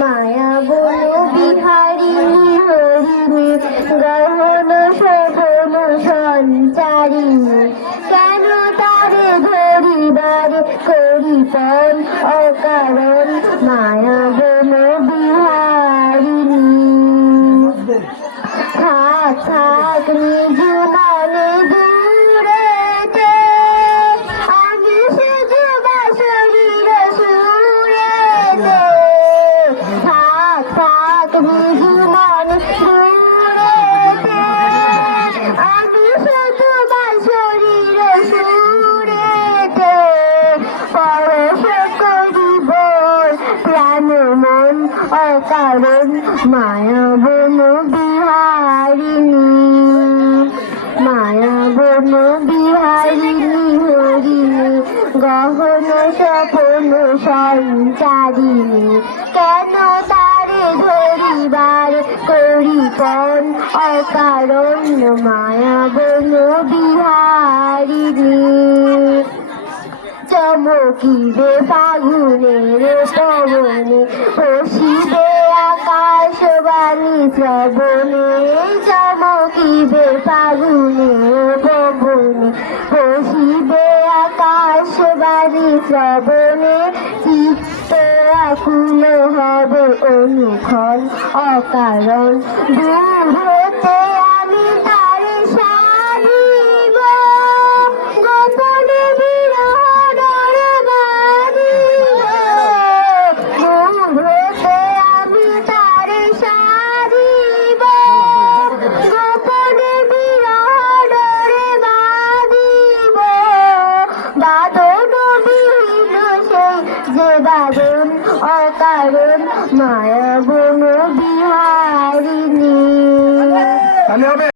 মায়া বন বিহারিণী হরিণী গহন শোভন সঞ্চারিণী কেন তারে ধরিবারে করিপন অকারণ মায়া বন বিহারিণী থাক থাক নিজ মনে দূরেতে আমি শুধু বাঁশরীর সুরেতে থাক থাক নিজ মনে দূরেতে আমি শুধু বাঁশরীর সুরেতে পরশ করিব প্রাণ মন অকারণ মায়া বন বিহারিণী মায়া বন বিহারিণী হরিণী গহন স্বপন সঞ্চারিণী কেন তারে ধরিবার করিপন অকারণ মায়া বন বিহারিণী চমকিবে ফাগুনের পবনে পশিবে আকাশবাণী শ্রবণে চমকিবে ফাগুনের পবনে পশিবে আকাশবাণী শ্রবণে চিত্ত আকুল হবে অনুক্ষণ অকারণ দূর হতে আমি তারে সাধিব গোপনে বিরহ ডরে বাঁধিব দূর হতে আমি তারে সাধিব গোপনে বিরহ ডরে বাঁধিব বাঁধন বিহীন সেই যে বাঁধন অকারণ মায়া বন বিহারিণী।